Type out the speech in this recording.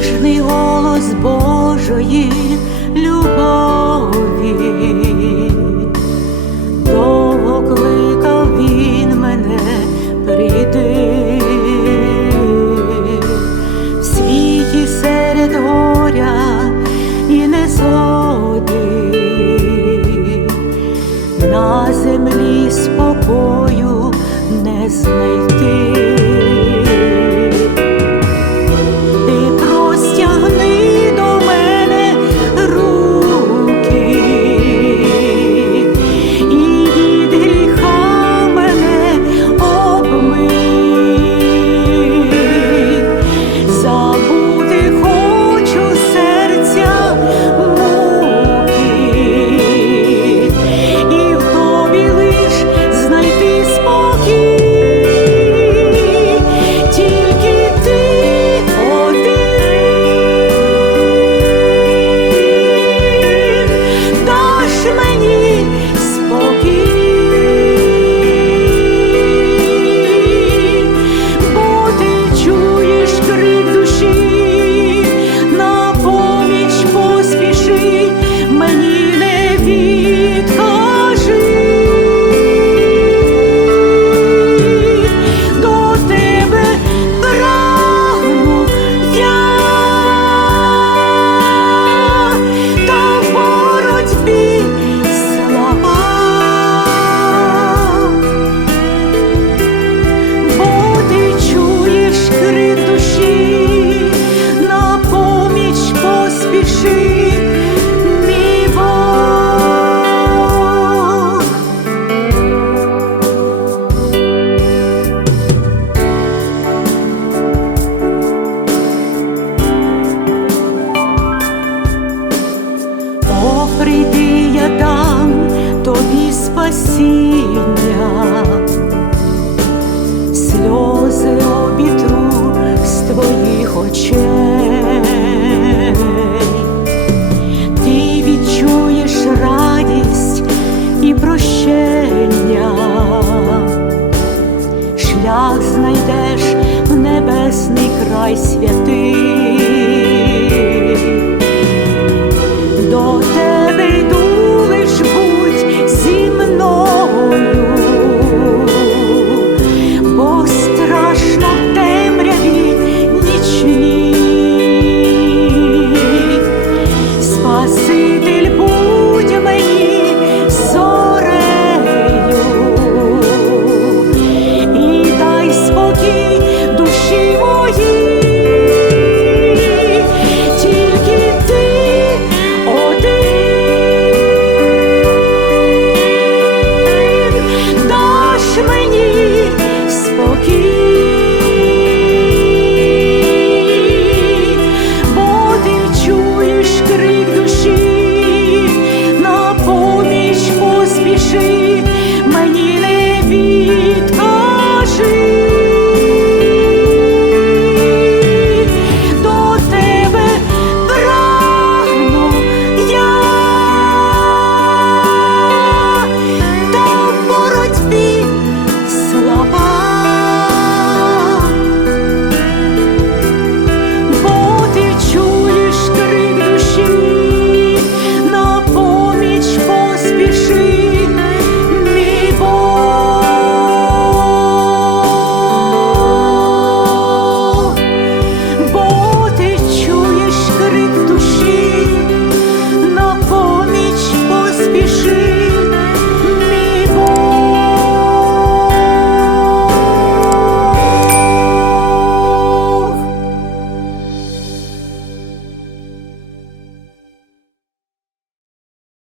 ніжний голос Божої любові, довго кликав він мене прийти, в світі серед горя і незгоди, на землі спокою не знайти. очей, ти відчуєш радість і прощення, шлях знайдеш в небесний край святий.